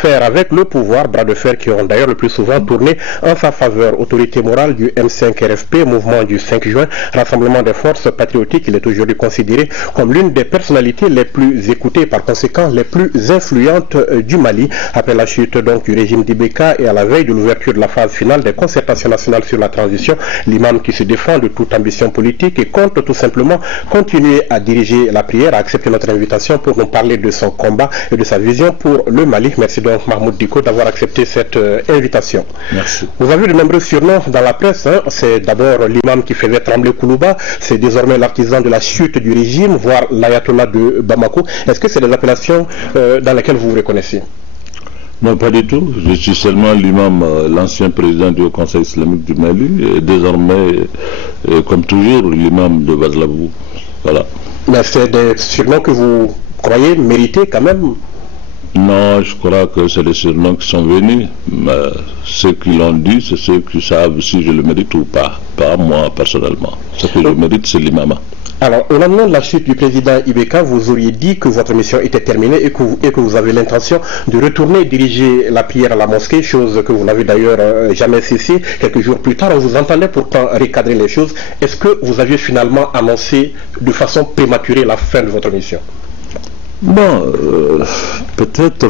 fer avec le pouvoir, bras de fer qui ont d'ailleurs le plus souvent tourné en sa faveur. Autorité morale du M5-RFP, mouvement du 5 juin, rassemblement des forces patriotiques, il est aujourd'hui considéré comme l'une des personnalités les plus écoutées, par conséquent les plus influentes du Mali. Après la chute donc du régime d'Ibeka et à la veille de l'ouverture de la phase finale des concertations nationales sur la transition, l'imam qui se défend de toute ambition politique et compte tout simplement continuer à diriger la prière, a accepté notre invitation pour nous parler de son combat et de sa vision pour le Mali. Merci donc Mahmoud Dicko d'avoir accepté cette invitation. Merci. Vous avez de nombreux surnoms dans la presse, hein. C'est d'abord l'imam qui faisait trembler Koulouba, c'est désormais l'artisan de la chute du régime, voire l'ayatollah de Bamako. Est-ce que c'est des appellations dans lesquelles vous vous reconnaissez? Non, pas du tout. Je suis seulement l'imam, l'ancien président du Conseil islamique du Mali, et désormais, comme toujours, l'imam de Bazlabou. Voilà. Mais c'est des surnoms que vous croyez mériter quand même? Non, je crois que c'est des surnoms qui sont venus. Mais ceux qui l'ont dit, c'est ceux qui savent si je le mérite ou pas. Pas moi, personnellement. Ce que je mérite, c'est l'imam. Alors, au lendemain de la chute du président Ibeka, vous auriez dit que votre mission était terminée et que vous avez l'intention de retourner diriger la prière à la mosquée, chose que vous n'avez d'ailleurs jamais cessé. Quelques jours plus tard, on vous entendait pourtant recadrer les choses. Est-ce que vous aviez finalement annoncé de façon prématurée la fin de votre mission? Bon, peut-être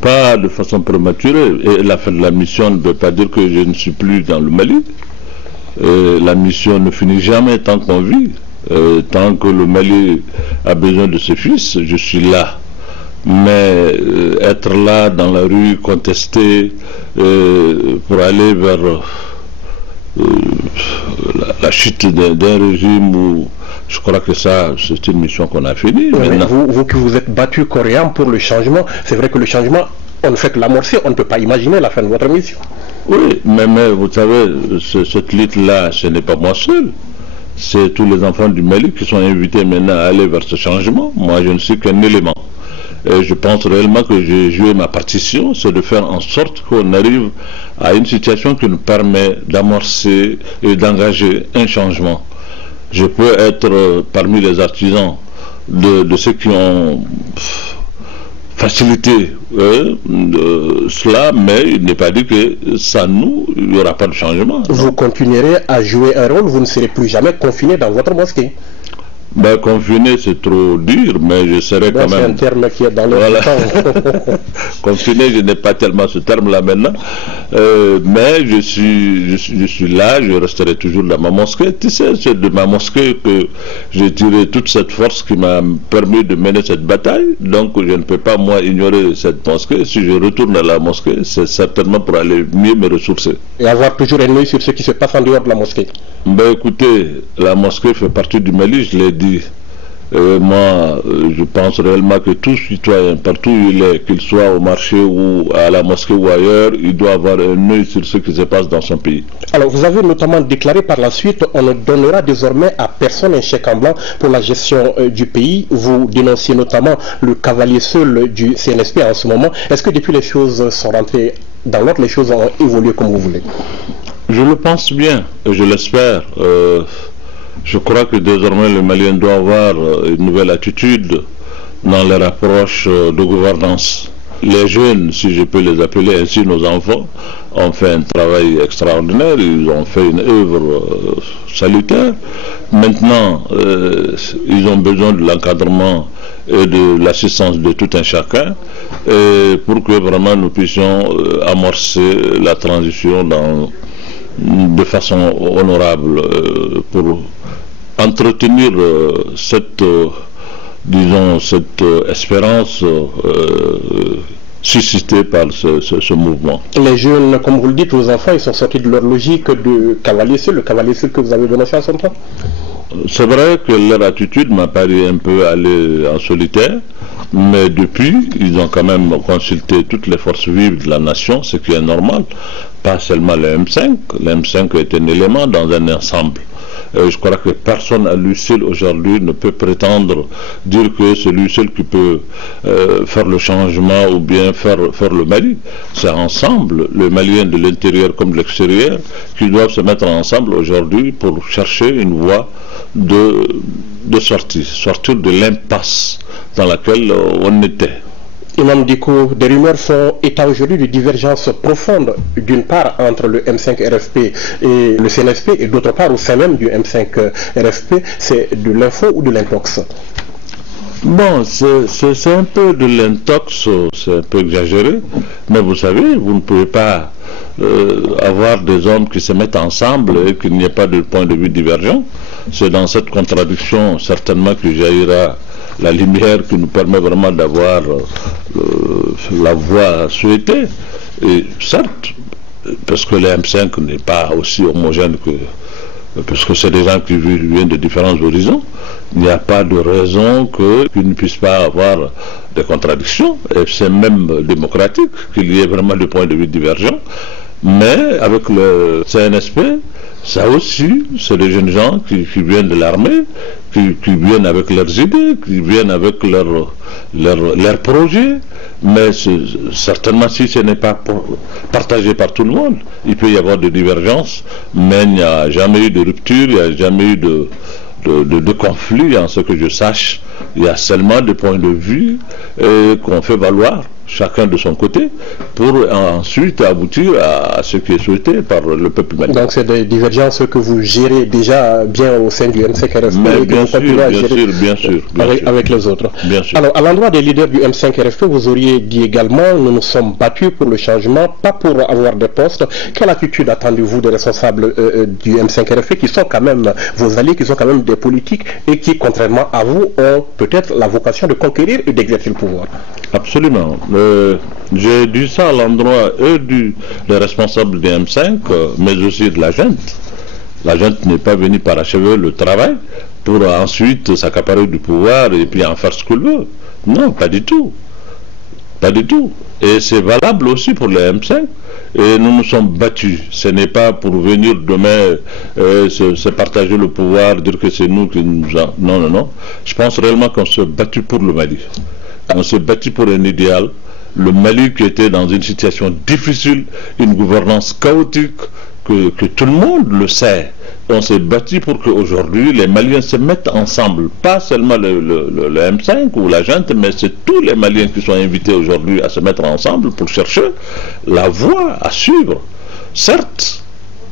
pas de façon prématurée. Et la fin de la mission ne veut pas dire que je ne suis plus dans le Mali. La mission ne finit jamais tant qu'on vit. Tant que le Mali a besoin de ses fils, je suis là. Mais être là dans la rue, contester pour aller vers la chute d'un régime où je crois que ça, c'est une mission qu'on a finie. Vous qui vous êtes battu coréen pour le changement, c'est vrai que le changement, on ne fait que l'amorcer, on ne peut pas imaginer la fin de votre mission. Oui, mais vous savez, cette lutte-là, ce n'est pas moi seul. C'est tous les enfants du Mali qui sont invités maintenant à aller vers ce changement. Moi, je ne suis qu'un élément. Et je pense réellement que j'ai joué ma partition, c'est de faire en sorte qu'on arrive à une situation qui nous permet d'amorcer et d'engager un changement. Je peux être parmi les artisans de ceux qui ont facilité cela, mais il n'est pas dit que sans nous, il n'y aura pas de changement. Vous continuerez à jouer un rôle, vous ne serez plus jamais confiné dans votre mosquée. Ben, confiné, c'est trop dur, mais je serai quand même... C'est un terme qui est dans le temps. Confiné, je n'ai pas tellement ce terme-là maintenant. Mais je suis là, je resterai toujours dans ma mosquée. Tu sais, c'est de ma mosquée que j'ai tiré toute cette force qui m'a permis de mener cette bataille. Donc, je ne peux pas, moi, ignorer cette mosquée. Si je retourne à la mosquée, c'est certainement pour aller mieux me ressourcer. Et avoir toujours un œil sur ce qui se passe en dehors de la mosquée. Ben, écoutez, la mosquée fait partie du Mali, je l'ai dit. Moi, je pense réellement que tout citoyen, partout où il est, qu'il soit au marché ou à la mosquée ou ailleurs, il doit avoir un œil sur ce qui se passe dans son pays. Alors, vous avez notamment déclaré par la suite, on ne donnera désormais à personne un chèque en blanc pour la gestion du pays. Vous dénonciez notamment le cavalier seul du CNSP en ce moment. Est-ce que depuis les choses sont rentrées dans l'ordre, les choses ont évolué comme vous voulez? Je le pense bien, et je l'espère. Je crois que désormais le Malien doit avoir une nouvelle attitude dans les approches de gouvernance. Les jeunes, si je peux les appeler ainsi, nos enfants, ont fait un travail extraordinaire, ils ont fait une œuvre salutaire. Maintenant, ils ont besoin de l'encadrement et de l'assistance de tout un chacun pour que vraiment nous puissions amorcer la transition de façon honorable pour entretenir cette, disons, cette espérance suscitée par ce mouvement. Les jeunes, comme vous le dites, aux enfants, ils sont sortis de leur logique de cavalier seul, le cavalier seul que vous avez dénoncé en son temps. C'est vrai que leur attitude m'a paru un peu aller en solitaire, mais depuis, ils ont quand même consulté toutes les forces vives de la nation, ce qui est normal, pas seulement le M5. Le M5 est un élément dans un ensemble. Je crois que personne à lui seul aujourd'hui ne peut prétendre dire que c'est lui seul qui peut faire le changement ou bien faire le Mali. C'est ensemble, le Malien de l'intérieur comme de l'extérieur, qui doivent se mettre ensemble aujourd'hui pour chercher une voie de sortir de l'impasse dans laquelle on était. Imam Dicko, des rumeurs font état aujourd'hui de divergences profondes, d'une part entre le M5 RFP et le CNSP, et d'autre part au sein même du M5 RFP, c'est de l'info ou de l'intox? Bon, c'est un peu de l'intox, c'est un peu exagéré, mais vous savez, vous ne pouvez pas avoir des hommes qui se mettent ensemble et qu'il n'y ait pas de point de vue divergent. C'est dans cette contradiction certainement que jaillira la lumière qui nous permet vraiment d'avoir la voie souhaitée. Et certes, parce que le M5 n'est pas aussi homogène que... parce que c'est des gens qui viennent de différents horizons, il n'y a pas de raison qu'ils ne puissent pas avoir des contradictions, et c'est même démocratique qu'il y ait vraiment des points de vue divergents. Mais avec le CNSP, ça aussi, c'est des jeunes gens qui viennent de l'armée, qui viennent avec leurs idées, qui viennent avec leurs projets, mais certainement si ce n'est pas partagé par tout le monde, il peut y avoir des divergences, mais il n'y a jamais eu de rupture, il n'y a jamais eu de conflit, en ce que je sache. Il y a seulement des points de vue qu'on fait valoir, chacun de son côté, pour ensuite aboutir à ce qui est souhaité par le peuple malien. Donc c'est des divergences que vous gérez déjà bien au sein du M5RFP et que vous continuez à gérer avec les autres. Bien sûr. Alors, à l'endroit des leaders du M5RFP, vous auriez dit également, nous nous sommes battus pour le changement, pas pour avoir des postes. Quelle attitude attendez-vous des responsables du M5RFP qui sont quand même vos alliés, qui sont quand même des politiques et qui, contrairement à vous, ont peut-être la vocation de conquérir et d'exercer le pouvoir? Absolument. J'ai dit ça à l'endroit des responsables du M5, mais aussi de la junte. La junte n'est pas venue parachever le travail pour ensuite s'accaparer du pouvoir et puis en faire ce qu'il veut. Non, pas du tout. Pas du tout. Et c'est valable aussi pour le M5. Et nous nous sommes battus. Ce n'est pas pour venir demain se partager le pouvoir, dire que c'est nous qui nous... Non, non, non. Je pense réellement qu'on s'est battu pour le Mali. On s'est battu pour un idéal. Le Mali qui était dans une situation difficile, une gouvernance chaotique, que tout le monde le sait. On s'est battu pour qu'aujourd'hui les Maliens se mettent ensemble, pas seulement le M5 ou la junte, mais c'est tous les Maliens qui sont invités aujourd'hui à se mettre ensemble pour chercher la voie à suivre. Certes,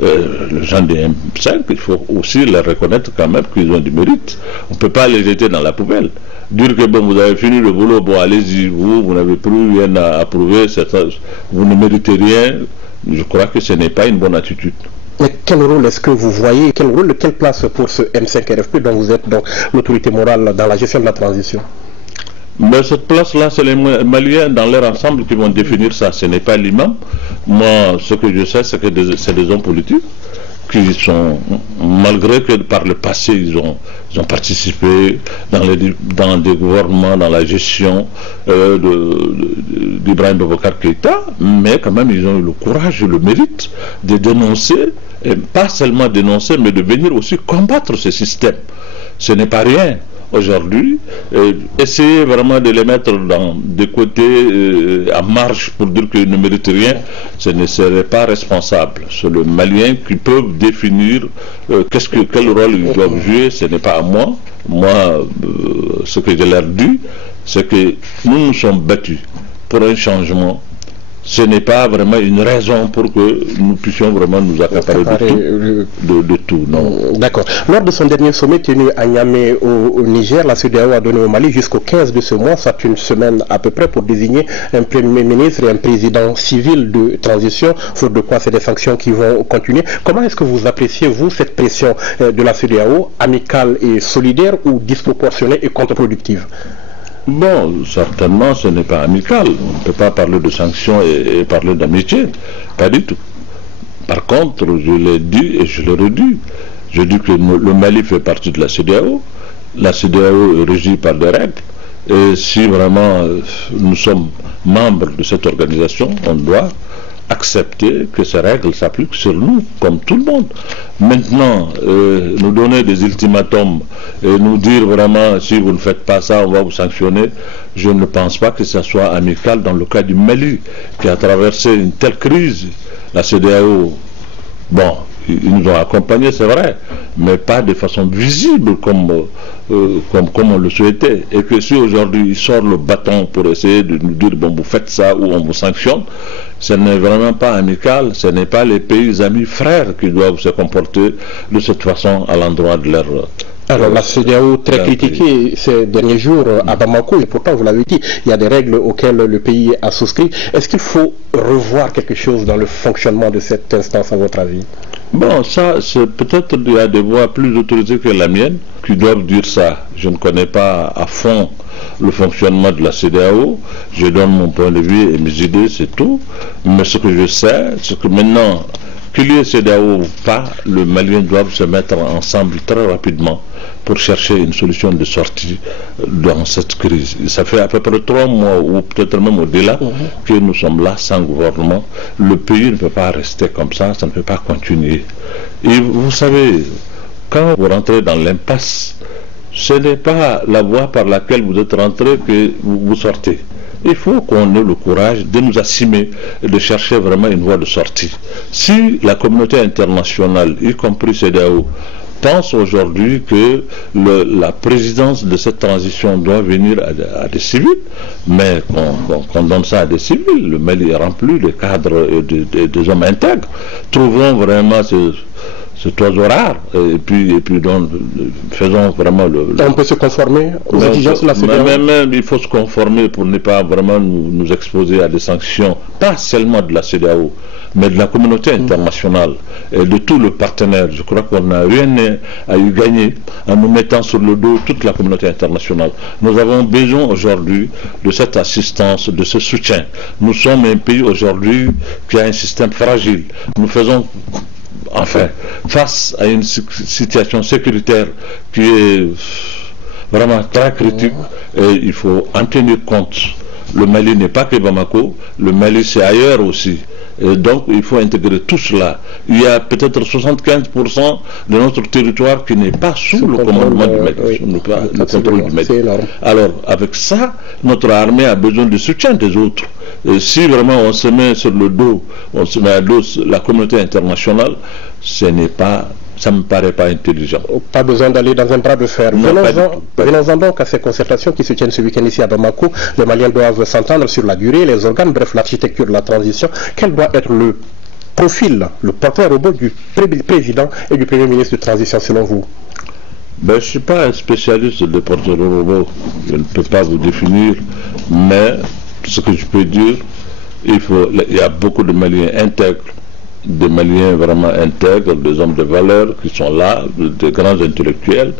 les gens des M5, il faut aussi les reconnaître quand même qu'ils ont du mérite. On ne peut pas les jeter dans la poubelle. Dire que bon, vous avez fini le boulot, bon allez-y, vous n'avez plus rien à approuver, vous ne méritez rien. Je crois que ce n'est pas une bonne attitude. Mais quel rôle est-ce que vous voyez, quelle place pour ce M5RFP dont vous êtes donc l'autorité morale dans la gestion de la transition? Mais cette place-là, c'est les Maliens dans leur ensemble qui vont définir ça. Ce n'est pas l'imam. Moi, ce que je sais, c'est que c'est des hommes politiques qui sont, malgré que par le passé, ils ont participé dans des gouvernements, dans la gestion d'Ibrahim Boubacar Keïta, mais quand même, ils ont eu le courage et le mérite de dénoncer, et pas seulement dénoncer, mais de venir aussi combattre ce système. Ce n'est pas rien. Aujourd'hui, essayer vraiment de les mettre dans des côtés à marge pour dire qu'ils ne méritent rien, ce ne serait pas responsable. C'est le Malien qui peut définir quel rôle ils doivent jouer, ce n'est pas à moi. Moi, ce que je leur dis, c'est que nous nous sommes battus pour un changement. Ce n'est pas vraiment une raison pour que nous puissions vraiment nous accaparer de tout. Non. D'accord. Lors de son dernier sommet tenu à Niamey au Niger, la CEDEAO a donné au Mali jusqu'au 15 de ce mois, soit une semaine à peu près, pour désigner un premier ministre et un président civil de transition, faute de quoi c'est des sanctions qui vont continuer. Comment est-ce que vous appréciez, vous, cette pression de la CEDEAO, amicale et solidaire ou disproportionnée et contre-productive? Bon, certainement ce n'est pas amical. On ne peut pas parler de sanctions et parler d'amitié. Pas du tout. Par contre, je l'ai dit et je le redis. Je dis que le Mali fait partie de la CEDEAO. La CEDEAO est régie par des règles. Et si vraiment nous sommes membres de cette organisation, on doit accepter que ces règles s'appliquent sur nous, comme tout le monde. Maintenant, nous donner des ultimatums et nous dire vraiment, si vous ne faites pas ça, on va vous sanctionner, je ne pense pas que ce soit amical dans le cas du Mali, qui a traversé une telle crise. La CEDEAO, bon, ils nous ont accompagnés, c'est vrai, mais pas de façon visible comme on le souhaitait. Et que si aujourd'hui ils sortent le bâton pour essayer de nous dire bon, vous faites ça ou on vous sanctionne, ce n'est vraiment pas amical, ce n'est pas les pays amis frères qui doivent se comporter de cette façon à l'endroit de leur... Alors la CEDEAO très critiquée ces derniers jours à Bamako, et pourtant vous l'avez dit, il y a des règles auxquelles le pays a souscrit. Est-ce qu'il faut revoir quelque chose dans le fonctionnement de cette instance à votre avis? Bon, ça, c'est peut-être il y a des voix plus autorisées que la mienne qui doivent dire ça. Je ne connais pas à fond le fonctionnement de la CEDEAO. Je donne mon point de vue et mes idées, c'est tout. Mais ce que je sais, c'est que maintenant, qu'il y ait CEDEAO ou pas, le Malien doit se mettre ensemble très rapidement pour chercher une solution de sortie dans cette crise. Ça fait à peu près 3 mois ou peut-être même au-delà que nous sommes là sans gouvernement. Le pays ne peut pas rester comme ça ne peut pas continuer. Et vous savez, quand vous rentrez dans l'impasse, ce n'est pas la voie par laquelle vous êtes rentré que vous sortez. Il faut qu'on ait le courage de nous assumer et de chercher vraiment une voie de sortie. Si la communauté internationale, y compris CEDEAO, pense aujourd'hui que la présidence de cette transition doit venir à des civils, mais qu'on donne ça à des civils, le Mali est rempli de cadres et des hommes intègres. Trouvons vraiment cet oiseau rare, et puis donc, faisons vraiment On peut se conformer aux exigences de la CEDEAO. Même il faut se conformer pour ne pas vraiment nous exposer à des sanctions, pas seulement de la CEDEAO, mais de la communauté internationale et de tous les partenaires. Je crois qu'on n'a rien à y gagner en nous mettant sur le dos toute la communauté internationale. Nous avons besoin aujourd'hui de cette assistance, de ce soutien. Nous sommes un pays aujourd'hui qui a un système fragile. Nous faisons enfin face à une situation sécuritaire qui est vraiment très critique et il faut en tenir compte. Le Mali n'est pas que Bamako, le Mali c'est ailleurs aussi. Et donc il faut intégrer tout cela. Il y a peut-être 75% de notre territoire qui n'est pas sous le commandement du Mali, sous le contrôle du Mali. Alors avec ça, notre armée a besoin du soutien des autres. Et si vraiment on se met sur le dos, on se met à dos la communauté internationale, ça ne me paraît pas intelligent. Pas besoin d'aller dans un bras de fer. Venons-en donc à ces concertations qui se tiennent ce week-end ici à Bamako. Les Maliens doivent s'entendre sur la durée, les organes, bref, l'architecture de la transition. Quel doit être le profil, le portrait robot du président et du premier ministre de transition selon vous? Je ne suis pas un spécialiste des porteurs robots. Je ne peux pas vous définir, mais ce que je peux dire, il y a beaucoup de Maliens intègres, des Maliens vraiment intègres, des hommes de valeur qui sont là, des grands intellectuels.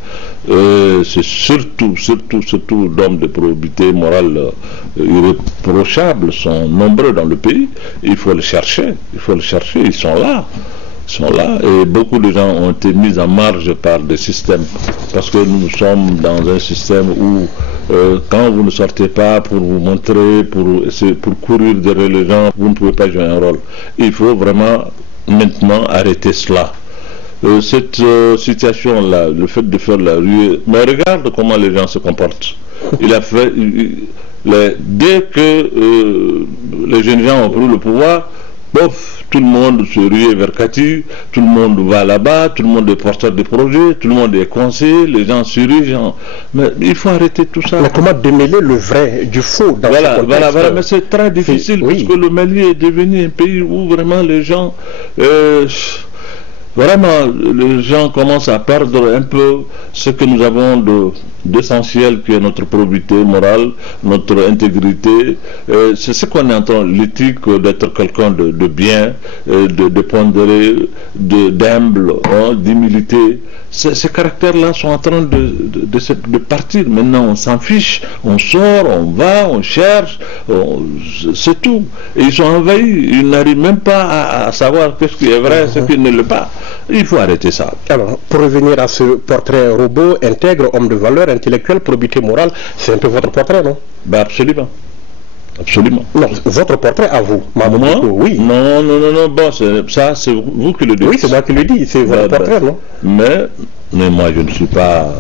C'est surtout d'hommes de probité morale irréprochables sont nombreux dans le pays. Il faut les chercher, ils sont là. Et beaucoup de gens ont été mis en marge par des systèmes parce que nous sommes dans un système où quand vous ne sortez pas pour vous montrer, pour courir derrière les gens, vous ne pouvez pas jouer un rôle. Il faut vraiment maintenant arrêter cela. Cette situation-là, le fait de faire la rue, mais regarde comment les gens se comportent. Dès que les jeunes gens ont pris le pouvoir, tout le monde se ruait vers Kati, tout le monde va là-bas, tout le monde est porteur de projets, tout le monde est conseiller, les gens surgent. Mais il faut arrêter tout ça. Mais comment démêler le vrai du faux dans ce contexte? Voilà, mais c'est très difficile parce que le Mali est devenu un pays où vraiment les gens... Vraiment, les gens commencent à perdre un peu ce que nous avons d'essentiel, qui est notre probité morale, notre intégrité. C'est ce qu'on est en train, l'éthique d'être quelqu'un de bien, de pondéré, d'humble, d'humilité. Ces caractères-là sont en train de partir. Maintenant, on s'en fiche, on sort, on va, on cherche, c'est tout. Et ils sont envahis, ils n'arrivent même pas à savoir qu'est-ce qui est vrai, ce qui ne l'est pas. Il faut arrêter ça. Alors, pour revenir à ce portrait robot, intègre, homme de valeur, intellectuel, probité morale, c'est un peu votre portrait, non? Absolument. Absolument. Non, votre portrait à vous. Moi? Oui. Non, bon, ça c'est vous qui le dites. Oui, c'est moi qui le dis, c'est votre portrait, non? Mais moi je ne suis pas...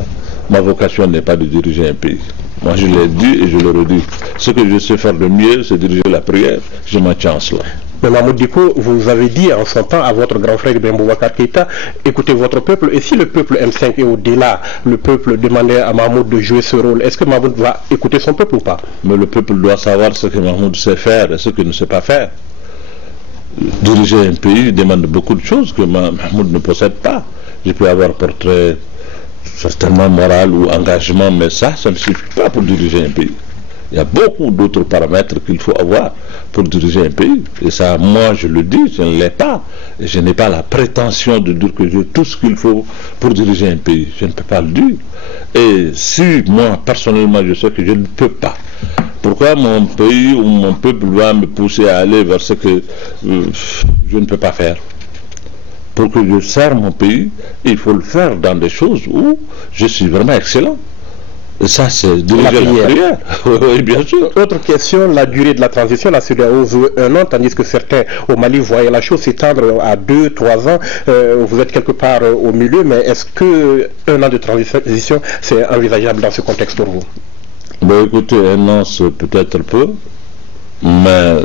Ma vocation n'est pas de diriger un pays. Moi je l'ai dit et je le redis. Ce que je sais faire de mieux, c'est diriger la prière. Je m'en tiens à cela. Mais Mahmoud Dicko, vous avez dit en son temps à votre grand frère Ibrahim Boubacar Keïta, écoutez votre peuple, et si le peuple M5 est au-delà, le peuple demandait à Mahmoud de jouer ce rôle, est-ce que Mahmoud va écouter son peuple ou pas? Mais le peuple doit savoir ce que Mahmoud sait faire et ce qu'il ne sait pas faire. Diriger un pays demande beaucoup de choses que Mahmoud ne possède pas. Je peux avoir portrait certainement moral ou engagement, mais ça ne suffit pas pour diriger un pays. Il y a beaucoup d'autres paramètres qu'il faut avoir pour diriger un pays. Et ça, moi, je le dis, je ne l'ai pas. Et je n'ai pas la prétention de dire que j'ai tout ce qu'il faut pour diriger un pays. Je ne peux pas le dire. Et si moi, personnellement, je sais que je ne peux pas, pourquoi mon pays ou mon peuple va me pousser à aller vers ce que je ne peux pas faire? Pour que je sers mon pays, il faut le faire dans des choses où je suis vraiment excellent. Et ça, c'est diriger la prière. Oui, bien sûr. Autre question, la durée de la transition, la CEDEAO veut 1 an, tandis que certains au Mali voyaient la chose s'étendre à 2-3 ans. Vous êtes quelque part au milieu, mais est-ce que 1 an de transition, c'est envisageable dans ce contexte pour vous? Ben, écoutez, 1 an, c'est peut-être peu, mais